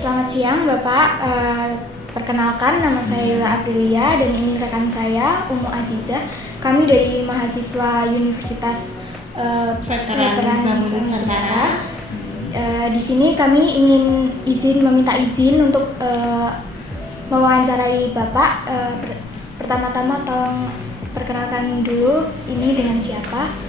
Selamat siang Bapak, perkenalkan nama saya Yula Aprilia dan ini rekan saya Umu Aziza. Kami dari mahasiswa Universitas Veteran Nusantara. Di sini kami ingin meminta izin untuk mewawancarai Bapak. Pertama-tama tolong perkenalkan dulu ini dengan siapa?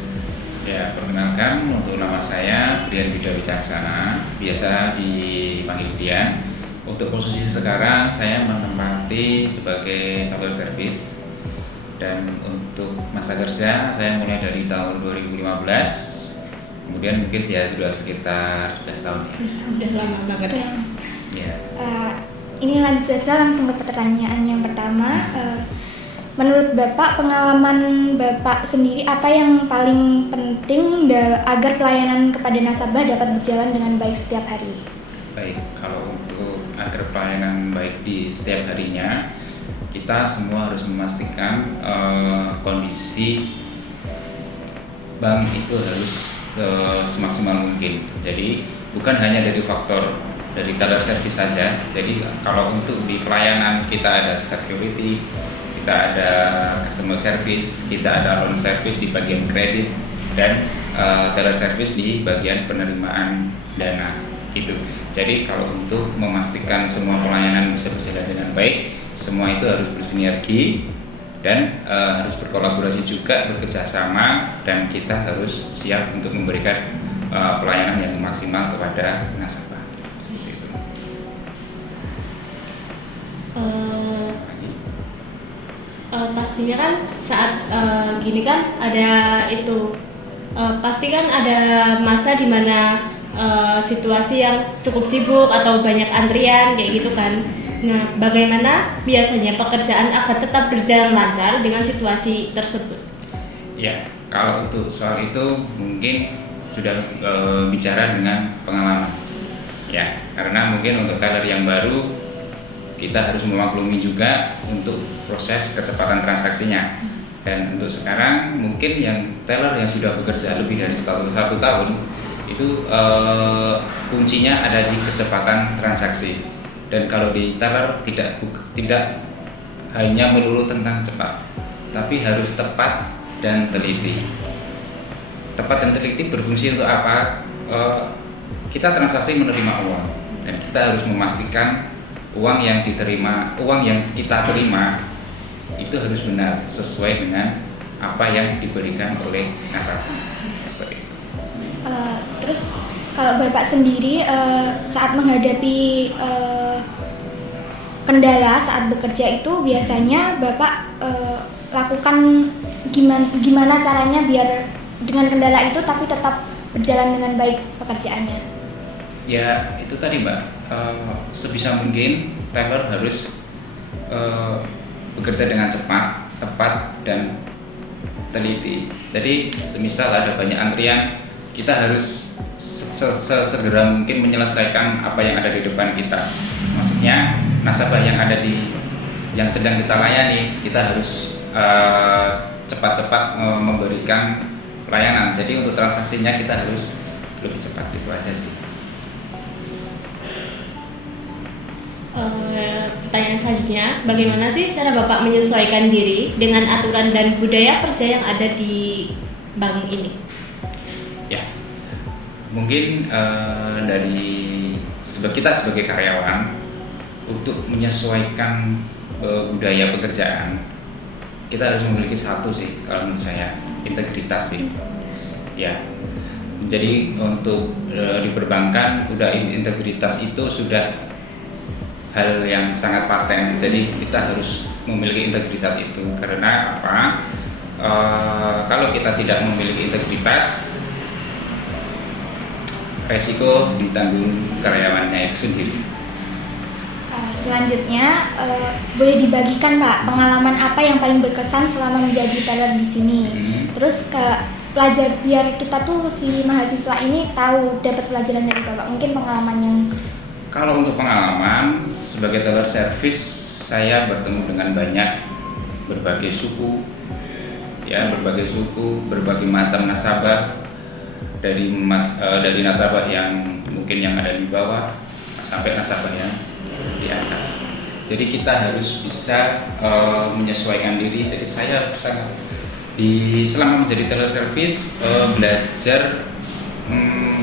Ya, perkenalkan, untuk nama saya Brian Bida Wicaksana, biasa dipanggil Brian. Untuk posisi sekarang saya menempati sebagai teller service, dan untuk masa kerja saya mulai dari tahun 2015, kemudian mungkin ya sudah sekitar 11 tahun. Udah lama banget. Ya. Ini lanjut saja langsung ke pertanyaan yang pertama. Menurut Bapak, pengalaman Bapak sendiri apa yang paling penting agar pelayanan kepada nasabah dapat berjalan dengan baik setiap hari? Baik, kalau untuk agar pelayanan baik di setiap harinya, kita semua harus memastikan kondisi bank itu harus semaksimal mungkin. Jadi bukan hanya dari faktor dari teller service saja. Jadi kalau untuk di pelayanan kita ada security, kita ada customer service, kita ada loan service di bagian kredit, dan teller service di bagian penerimaan dana itu. Jadi kalau untuk memastikan semua pelayanan bisa berjalan dengan baik, semua itu harus bersinergi dan harus berkolaborasi juga, bekerjasama, dan kita harus siap untuk memberikan pelayanan yang maksimal kepada nasabah. Gitu. Pastinya kan saat gini kan ada itu pasti kan ada masa dimana situasi yang cukup sibuk atau banyak antrian kayak gitu kan. Nah, bagaimana biasanya pekerjaan agar tetap berjalan lancar dengan situasi tersebut? Ya, kalau untuk soal itu mungkin sudah bicara dengan pengalaman. Ya, karena mungkin untuk teller yang baru kita harus memaklumi juga untuk proses kecepatan transaksinya. Dan untuk sekarang mungkin yang teller yang sudah bekerja lebih dari satu tahun itu kuncinya ada di kecepatan transaksi. Dan kalau di teller tidak hanya melulu tentang cepat, tapi harus tepat dan teliti. Tepat dan teliti berfungsi untuk apa? Kita transaksi menerima uang, dan kita harus memastikan uang yang kita terima itu harus benar sesuai dengan apa yang diberikan oleh nasabah. Terus kalau Bapak sendiri saat menghadapi kendala saat bekerja itu biasanya Bapak lakukan gimana caranya biar dengan kendala itu tapi tetap berjalan dengan baik pekerjaannya? Ya, itu tadi Mbak, sebisa mungkin teller harus bekerja dengan cepat, tepat, dan teliti. Jadi semisal ada banyak antrian, kita harus segera mungkin menyelesaikan apa yang ada di depan kita. Maksudnya nasabah yang sedang kita layani, kita harus cepat-cepat memberikan pelayanan. Jadi untuk transaksinya kita harus lebih cepat, itu aja sih. Pertanyaan selanjutnya, bagaimana sih cara Bapak menyesuaikan diri dengan aturan dan budaya kerja yang ada di bank ini? Ya, mungkin dari kita sebagai karyawan untuk menyesuaikan budaya pekerjaan, kita harus memiliki satu sih, kalau menurut saya, integritas sih. Ya, jadi untuk di perbankan integritas itu sudah hal yang sangat paten. Jadi kita harus memiliki integritas itu. Karena apa? Kalau kita tidak memiliki integritas, resiko ditanggung karyawannya itu sendiri. Selanjutnya, boleh dibagikan Pak pengalaman apa yang paling berkesan selama menjadi teller di sini? Terus pelajar biar kita tuh si mahasiswa ini tahu dapat pelajaran dari Bapak. Mungkin pengalaman yang Kalau untuk pengalaman sebagai teller service, saya bertemu dengan berbagai suku, berbagai macam nasabah, dari nasabah yang mungkin yang ada di bawah, sampai nasabah yang di atas. Jadi kita harus bisa menyesuaikan diri. Jadi saya sangat selama menjadi teleservice belajar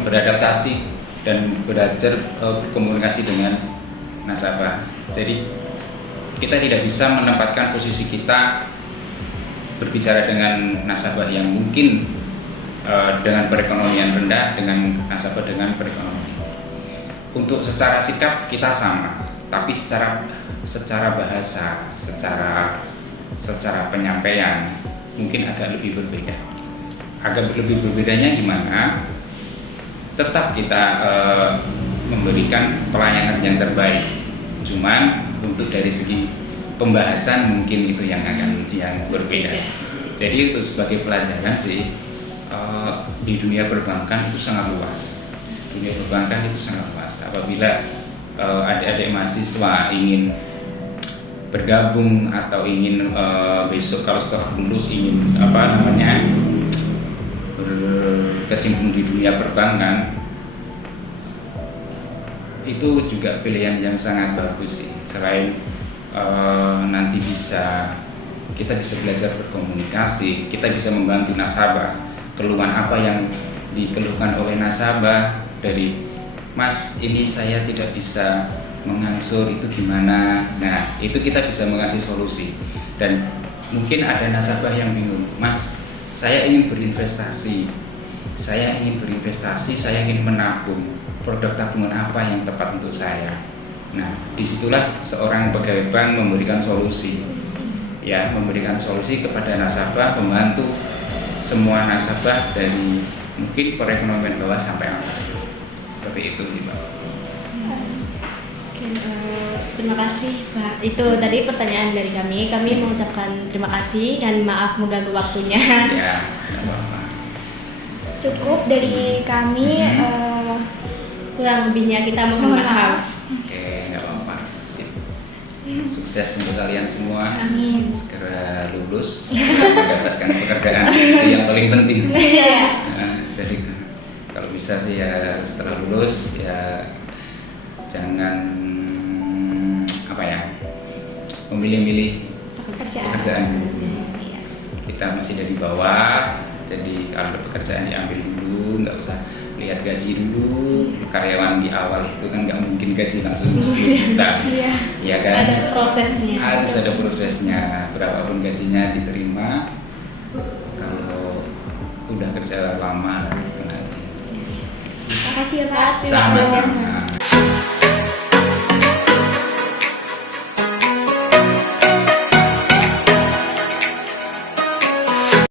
beradaptasi dan belajar berkomunikasi dengan nasabah. Jadi kita tidak bisa menempatkan posisi kita berbicara dengan nasabah yang mungkin dengan perekonomian rendah dengan nasabah dengan perekonomian. Untuk secara sikap kita sama, tapi secara bahasa, secara penyampaian mungkin agak lebih berbeda. Agak lebih berbedanya gimana? Tetap kita memberikan pelayanan yang terbaik. Cuman untuk dari segi pembahasan mungkin itu yang berbeda. Jadi itu sebagai pelajaran sih di dunia perbankan itu sangat luas. Dunia perbankan itu sangat luas. Apabila adik-adik mahasiswa ingin bergabung atau ingin besok kalau setelah lulus ingin berkecimpung di dunia perbankan, itu juga pilihan yang sangat bagus sih. Selain nanti kita bisa belajar berkomunikasi, kita bisa membantu nasabah, keluhan apa yang dikeluhkan oleh nasabah dari Mas, ini saya tidak bisa mengangsur, itu gimana? Nah, itu kita bisa mengasih solusi. Dan mungkin ada nasabah yang bingung, Mas, saya ingin berinvestasi, saya ingin menabung. Produk tabungan apa yang tepat untuk saya? Nah, disitulah seorang pegawai bank memberikan solusi, ya, memberikan solusi kepada nasabah, membantu semua nasabah dari mungkin perekonomian bawah sampai atas, seperti itu, Mbak. Terima kasih, Pak. Itu tadi pertanyaan dari kami. Kami mengucapkan terima kasih dan maaf mengganggu waktunya. Ya, tidak apa-apa. Cukup dari kami. Kurang lebihnya kita mohon maaf. Oke, nggak apa-apa. Sip. Sukses untuk kalian semua. Amin. Segera lulus, mendapatkan pekerjaan itu yang paling penting. Nah, jadi kalau bisa sih ya setelah lulus ya jangan memilih-milih pekerjaan. Iya. Kita masih dari bawah, jadi kalau pekerjaan diambil dulu, nggak usah lihat gaji dulu. Karyawan di awal itu kan nggak mungkin gaji langsung 10 juta, ya kan? Ada prosesnya. Harus ada prosesnya. Berapapun gajinya diterima, kalau udah kerja lama nanti. Makasih ya Pak. Sama-sama.